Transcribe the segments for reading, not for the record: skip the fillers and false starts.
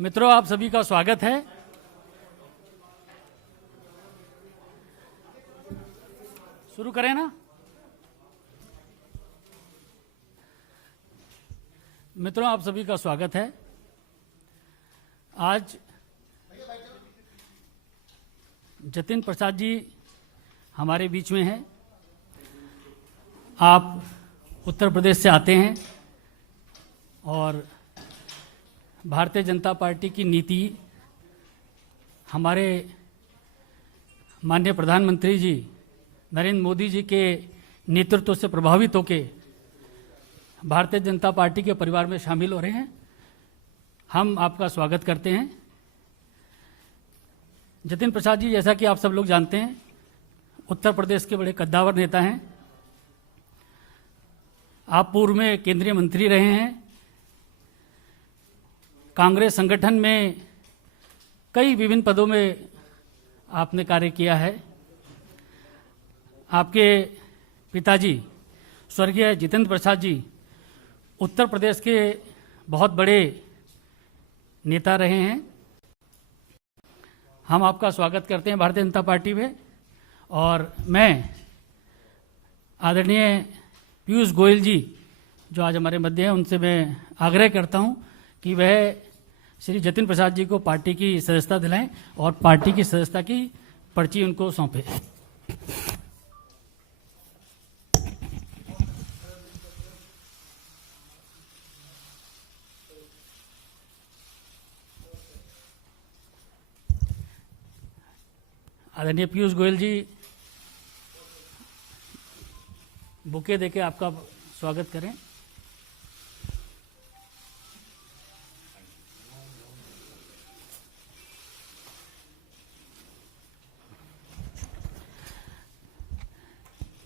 मित्रों, आप सभी का स्वागत है। शुरू करें ना। मित्रों, आप सभी का स्वागत है। आज जतिन प्रसाद जी हमारे बीच में हैं। आप उत्तर प्रदेश से आते हैं और भारतीय जनता पार्टी की नीति हमारे माननीय प्रधानमंत्री जी नरेंद्र मोदी जी के नेतृत्व से प्रभावित होकर भारतीय जनता पार्टी के परिवार में शामिल हो रहे हैं। हम आपका स्वागत करते हैं। जतिन प्रसाद जी, जैसा कि आप सब लोग जानते हैं, उत्तर प्रदेश के बड़े कद्दावर नेता हैं। आप पूर्व में केंद्रीय मंत्री रहे हैं। कांग्रेस संगठन में कई विभिन्न पदों में आपने कार्य किया है। आपके पिताजी स्वर्गीय जितेंद्र प्रसाद जी उत्तर प्रदेश के बहुत बड़े नेता रहे हैं। हम आपका स्वागत करते हैं भारतीय जनता पार्टी में। और मैं आदरणीय पीयूष गोयल जी जो आज हमारे मध्य हैं, उनसे मैं आग्रह करता हूं कि वह श्री जतिन प्रसाद जी को पार्टी की सदस्यता दिलाएं और पार्टी की सदस्यता की पर्ची उनको सौंपे। आदरणीय पीयूष गोयल जी बुके देके आपका स्वागत करें।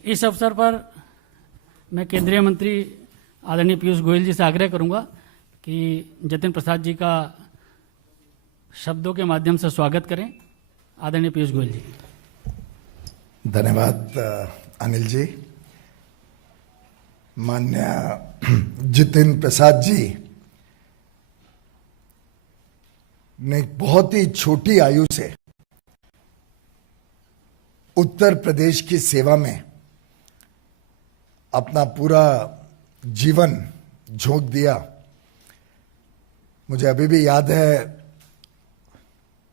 इस अवसर पर मैं केंद्रीय मंत्री आदरणीय पीयूष गोयल जी से आग्रह करूंगा कि जतिन प्रसाद जी का शब्दों के माध्यम से स्वागत करें। आदरणीय पीयूष गोयल जी। धन्यवाद अनिल जी। माननीय जतिन प्रसाद जी ने बहुत ही छोटी आयु से उत्तर प्रदेश की सेवा में अपना पूरा जीवन झोंक दिया। मुझे अभी भी याद है,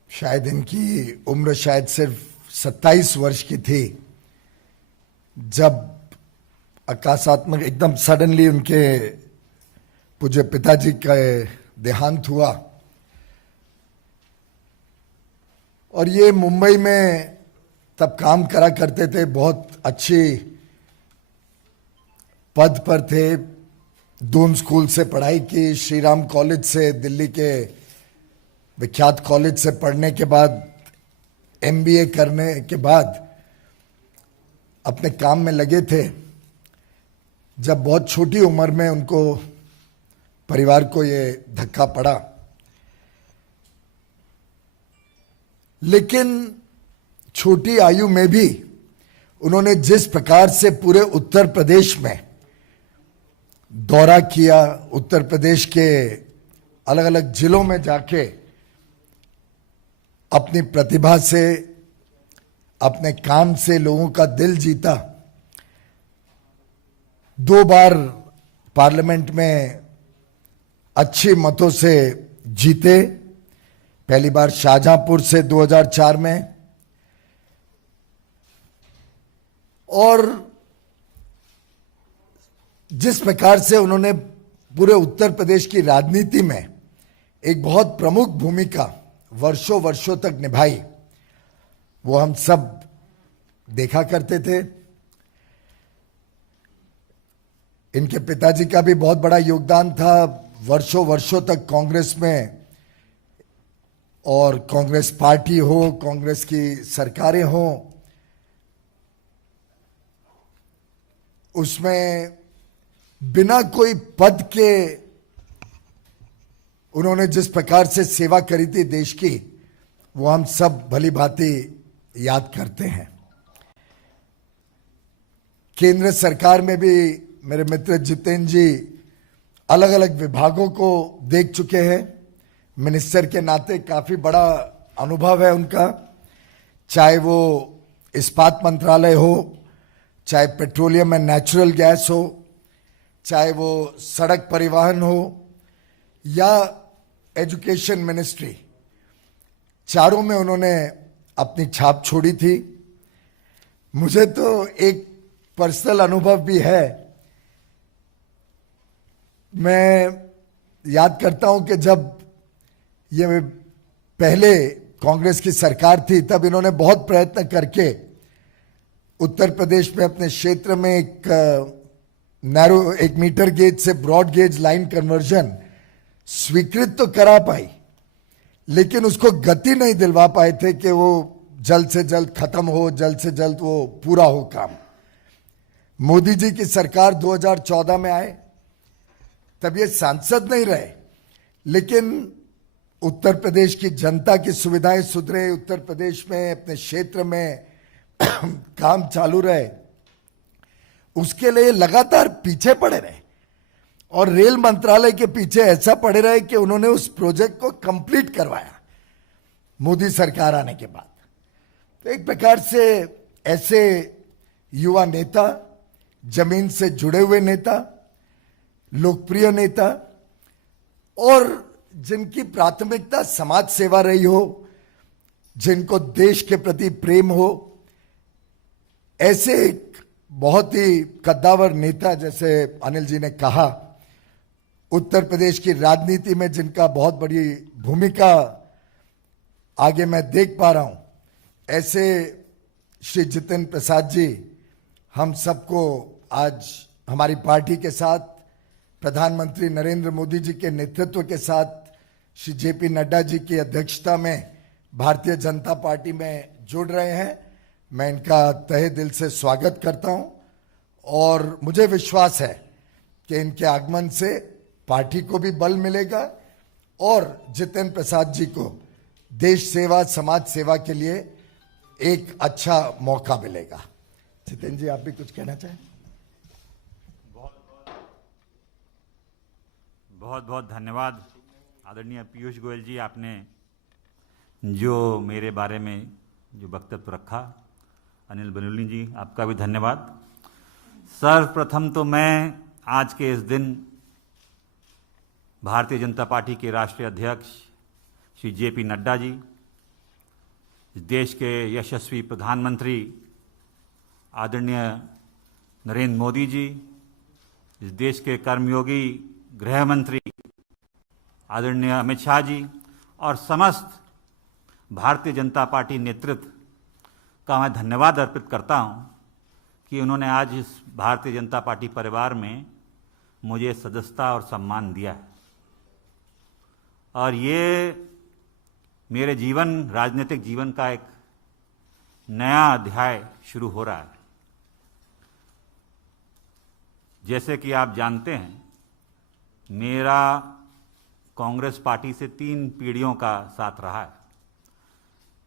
शायद इनकी उम्र शायद सिर्फ 27 वर्ष की थी जब आकाशात्मक एकदम सडनली उनके पूज्य पिताजी का देहांत हुआ। और ये मुंबई में तब काम करा करते थे, बहुत अच्छी पद पर थे। दून स्कूल से पढ़ाई की, श्री राम कॉलेज से, दिल्ली के विख्यात कॉलेज से पढ़ने के बाद एमबीए करने के बाद अपने काम में लगे थे, जब बहुत छोटी उम्र में उनको परिवार को ये धक्का पड़ा। लेकिन छोटी आयु में भी उन्होंने जिस प्रकार से पूरे उत्तर प्रदेश में दौरा किया, उत्तर प्रदेश के अलग अलग जिलों में जाके अपनी प्रतिभा से, अपने काम से लोगों का दिल जीता। 2 बार पार्लियामेंट में अच्छे मतों से जीते। पहली बार शाहजहांपुर से 2004 में, और जिस प्रकार से उन्होंने पूरे उत्तर प्रदेश की राजनीति में एक बहुत प्रमुख भूमिका वर्षों वर्षों तक निभाई, वो हम सब देखा करते थे। इनके पिताजी का भी बहुत बड़ा योगदान था वर्षों वर्षों तक कांग्रेस में, और कांग्रेस पार्टी हो, कांग्रेस की सरकारें हो, उसमें बिना कोई पद के उन्होंने जिस प्रकार से सेवा करी थी देश की, वो हम सब भली भांति याद करते हैं। केंद्र सरकार में भी मेरे मित्र जितेंद्र जी अलग अलग विभागों को देख चुके हैं। मिनिस्टर के नाते काफी बड़ा अनुभव है उनका, चाहे वो इस्पात मंत्रालय हो, चाहे पेट्रोलियम एंड नेचुरल गैस हो, चाहे वो सड़क परिवहन हो या एजुकेशन मिनिस्ट्री, चारों में उन्होंने अपनी छाप छोड़ी थी। मुझे तो एक पर्सनल अनुभव भी है। मैं याद करता हूं कि जब ये पहले कांग्रेस की सरकार थी तब इन्होंने बहुत प्रयत्न करके उत्तर प्रदेश में अपने क्षेत्र में एक मीटर गेज से ब्रॉड गेज लाइन कन्वर्जन स्वीकृत तो करा पाई, लेकिन उसको गति नहीं दिलवा पाए थे कि वो जल्द से जल्द खत्म हो, जल्द से जल्द वो पूरा हो काम। मोदी जी की सरकार 2014 में आए, तब ये सांसद नहीं रहे, लेकिन उत्तर प्रदेश की जनता की सुविधाएं सुधरे, उत्तर प्रदेश में अपने क्षेत्र में काम चालू रहे, उसके लिए लगातार पीछे पड़े रहे और रेल मंत्रालय के पीछे ऐसा पड़े रहे कि उन्होंने उस प्रोजेक्ट को कंप्लीट करवाया मोदी सरकार आने के बाद। तो एक प्रकार से ऐसे युवा नेता, जमीन से जुड़े हुए नेता, लोकप्रिय नेता और जिनकी प्राथमिकता समाज सेवा रही हो, जिनको देश के प्रति प्रेम हो, ऐसे एक बहुत ही कद्दावर नेता, जैसे अनिल जी ने कहा, उत्तर प्रदेश की राजनीति में जिनका बहुत बड़ी भूमिका आगे मैं देख पा रहा हूं, ऐसे श्री जितेंद्र प्रसाद जी हम सबको आज हमारी पार्टी के साथ, प्रधानमंत्री नरेंद्र मोदी जी के नेतृत्व के साथ, श्री जेपी नड्डा जी की अध्यक्षता में भारतीय जनता पार्टी में जुड़ रहे हैं। मैं इनका तहे दिल से स्वागत करता हूं और मुझे विश्वास है कि इनके आगमन से पार्टी को भी बल मिलेगा और जितेंद्र प्रसाद जी को देश सेवा, समाज सेवा के लिए एक अच्छा मौका मिलेगा। जितेंद्र जी, आप भी कुछ कहना चाहें? बहुत बहुत धन्यवाद आदरणीय पीयूष गोयल जी, आपने जो मेरे बारे में जो वक्तव्य रखा। अनिल बलूनी जी, आपका भी धन्यवाद। सर्वप्रथम तो मैं आज के इस दिन भारतीय जनता पार्टी के राष्ट्रीय अध्यक्ष श्री जेपी नड्डा जी, देश के यशस्वी प्रधानमंत्री आदरणीय नरेंद्र मोदी जी, इस देश के कर्मयोगी गृह मंत्री आदरणीय अमित शाह जी और समस्त भारतीय जनता पार्टी नेतृत्व का मैं धन्यवाद अर्पित करता हूं कि उन्होंने आज इस भारतीय जनता पार्टी परिवार में मुझे सदस्यता और सम्मान दिया है। और ये मेरे राजनीतिक जीवन का एक नया अध्याय शुरू हो रहा है। जैसे कि आप जानते हैं, मेरा कांग्रेस पार्टी से 3 पीढ़ियों का साथ रहा है।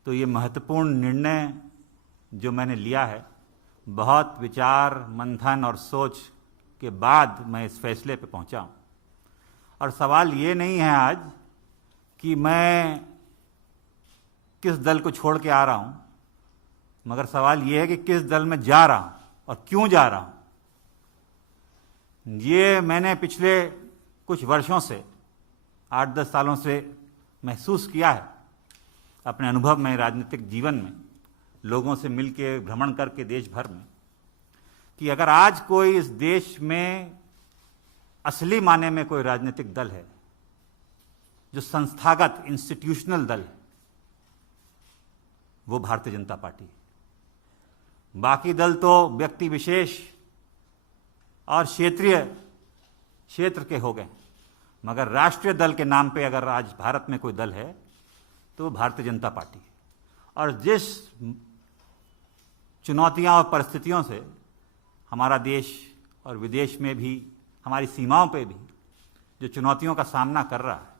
तो ये महत्वपूर्ण निर्णय जो मैंने लिया है, बहुत विचार मंथन और सोच के बाद मैं इस फैसले पे पहुंचा हूं। और सवाल ये नहीं है आज कि मैं किस दल को छोड़ के आ रहा हूं, मगर सवाल ये है कि किस दल में जा रहा हूं और क्यों जा रहा हूं। ये मैंने पिछले कुछ वर्षों से, 8-10 सालों से महसूस किया है अपने अनुभव में, राजनीतिक जीवन में, लोगों से मिलके भ्रमण करके देश भर में, कि अगर आज कोई इस देश में असली माने में कोई राजनीतिक दल है जो संस्थागत इंस्टीट्यूशनल दल है, वो भारतीय जनता पार्टी है। बाकी दल तो व्यक्ति विशेष और क्षेत्र के हो गए, मगर राष्ट्रीय दल के नाम पे अगर आज भारत में कोई दल है तो वो भारतीय जनता पार्टी है। और जिस चुनौतियां और परिस्थितियों से हमारा देश और विदेश में भी, हमारी सीमाओं पे भी जो चुनौतियों का सामना कर रहा है,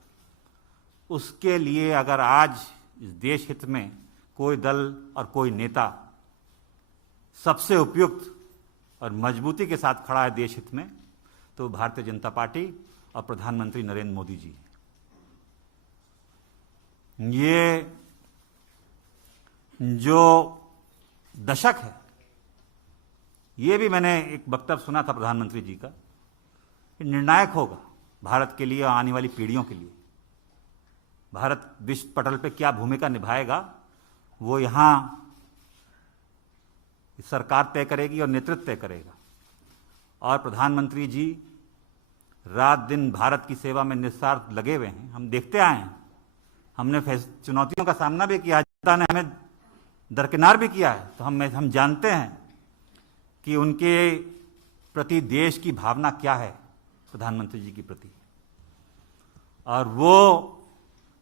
उसके लिए अगर आज इस देश हित में कोई दल और कोई नेता सबसे उपयुक्त और मजबूती के साथ खड़ा है देश हित में, तो भारतीय जनता पार्टी और प्रधानमंत्री नरेंद्र मोदी जी। ये जो दशक है, ये भी मैंने एक वक्तव्य सुना था प्रधानमंत्री जी का, कि निर्णायक होगा भारत के लिए और आने वाली पीढ़ियों के लिए। भारत विश्व पटल पे क्या भूमिका निभाएगा वो यहाँ सरकार तय करेगी और नेतृत्व तय करेगा। और प्रधानमंत्री जी रात दिन भारत की सेवा में निस्वार्थ लगे हुए हैं। हम देखते आए हैं, हमने चुनौतियों का सामना भी किया, जनता ने हमें दरकिनार भी किया है, तो हम जानते हैं कि उनके प्रति देश की भावना क्या है प्रधानमंत्री जी के प्रति। और वो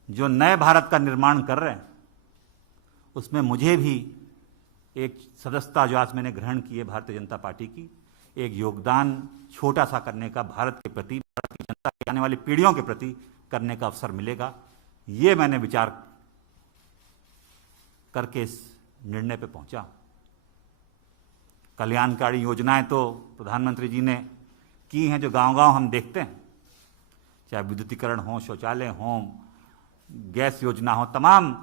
जो नए भारत का निर्माण कर रहे हैं उसमें मुझे भी एक सदस्यता जो आज मैंने ग्रहण की है भारतीय जनता पार्टी की, एक योगदान छोटा सा करने का भारत के प्रति, भारत की जनता के आने वाली पीढ़ियों के प्रति करने का अवसर मिलेगा। ये मैंने विचार करके इस निर्णय पे पहुंचा। कल्याणकारी योजनाएं तो प्रधानमंत्री जी ने की हैं, जो गांव-गांव हम देखते हैं, चाहे विद्युतीकरण हो, शौचालय हो, गैस योजना हो, तमाम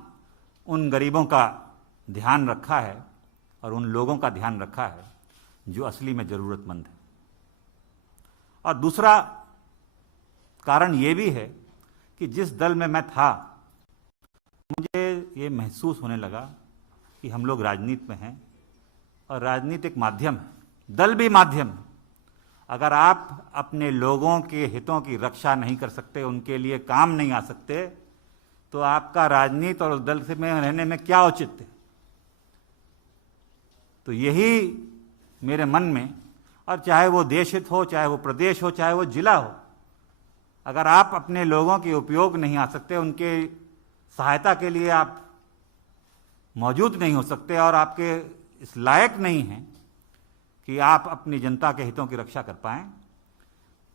उन गरीबों का ध्यान रखा है और उन लोगों का ध्यान रखा है जो असली में जरूरतमंद है। और दूसरा कारण ये भी है कि जिस दल में मैं था, मुझे ये महसूस होने लगा कि हम लोग राजनीति में हैं और राजनीति एक माध्यम है, दल भी माध्यम है। अगर आप अपने लोगों के हितों की रक्षा नहीं कर सकते, उनके लिए काम नहीं आ सकते, तो आपका राजनीति और उस दल से में रहने में क्या औचित्य है। तो यही मेरे मन में, और चाहे वो देश हित हो, चाहे वो प्रदेश हो, चाहे वो जिला हो, अगर आप अपने लोगों के उपयोग नहीं आ सकते, उनके सहायता के लिए आप मौजूद नहीं हो सकते और आपके इस लायक नहीं हैं कि आप अपनी जनता के हितों की रक्षा कर पाएं,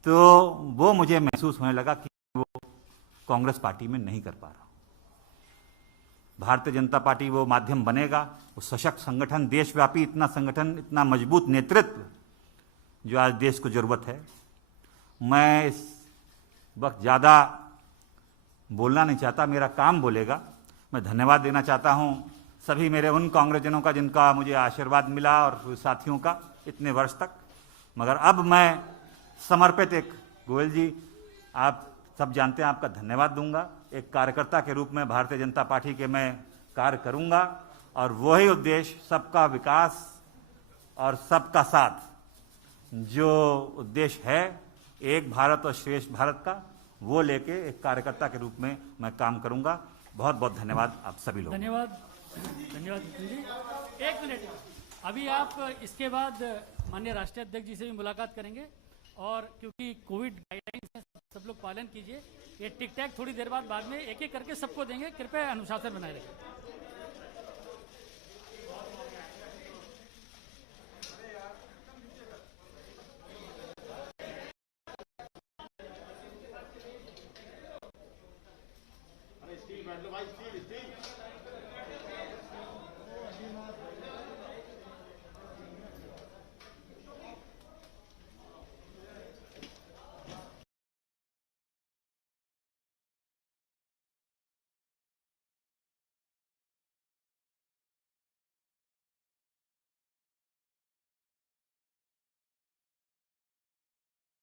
तो वो मुझे महसूस होने लगा कि वो कांग्रेस पार्टी में नहीं कर पा रहा। भारतीय जनता पार्टी वो माध्यम बनेगा, वो सशक्त संगठन, देशव्यापी इतना संगठन, इतना मजबूत नेतृत्व जो आज देश को जरूरत है। मैं इस वक्त ज़्यादा बोलना नहीं चाहता, मेरा काम बोलेगा। मैं धन्यवाद देना चाहता हूं सभी मेरे उन कांग्रेसजनों का जिनका मुझे आशीर्वाद मिला और साथियों का इतने वर्ष तक। मगर अब मैं समर्पित एक, गोयल जी आप सब जानते हैं, आपका धन्यवाद दूंगा। एक कार्यकर्ता के रूप में भारतीय जनता पार्टी के मैं कार्य करूंगा और वही उद्देश्य, सबका विकास और सबका साथ, जो उद्देश्य है एक भारत और श्रेष्ठ भारत का, वो लेके एक कार्यकर्ता के रूप में मैं काम करूंगा। बहुत बहुत धन्यवाद आप सभी लोग। धन्यवाद धन्यवाद जी। एक मिनट, अभी आप इसके बाद माननीय राष्ट्रीय अध्यक्ष जी से भी मुलाकात करेंगे, और क्योंकि कोविड गाइडलाइंस है, सब लोग पालन कीजिए। ये टिक टैक थोड़ी देर बाद में एक एक करके सबको देंगे, कृपया अनुशासन बनाए रखें।